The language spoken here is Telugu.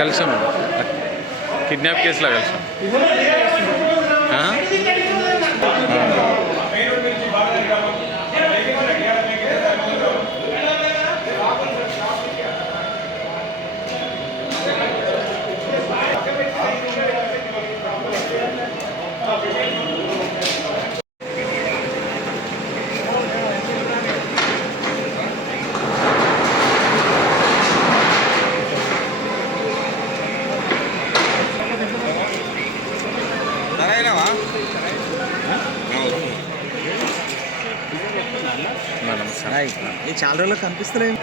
కలిసాం కిడ్నాప్ కేసులో కలిసాం. నా నమస్కారం. ఈ చాలా రోజులు కనిపిస్తలేదు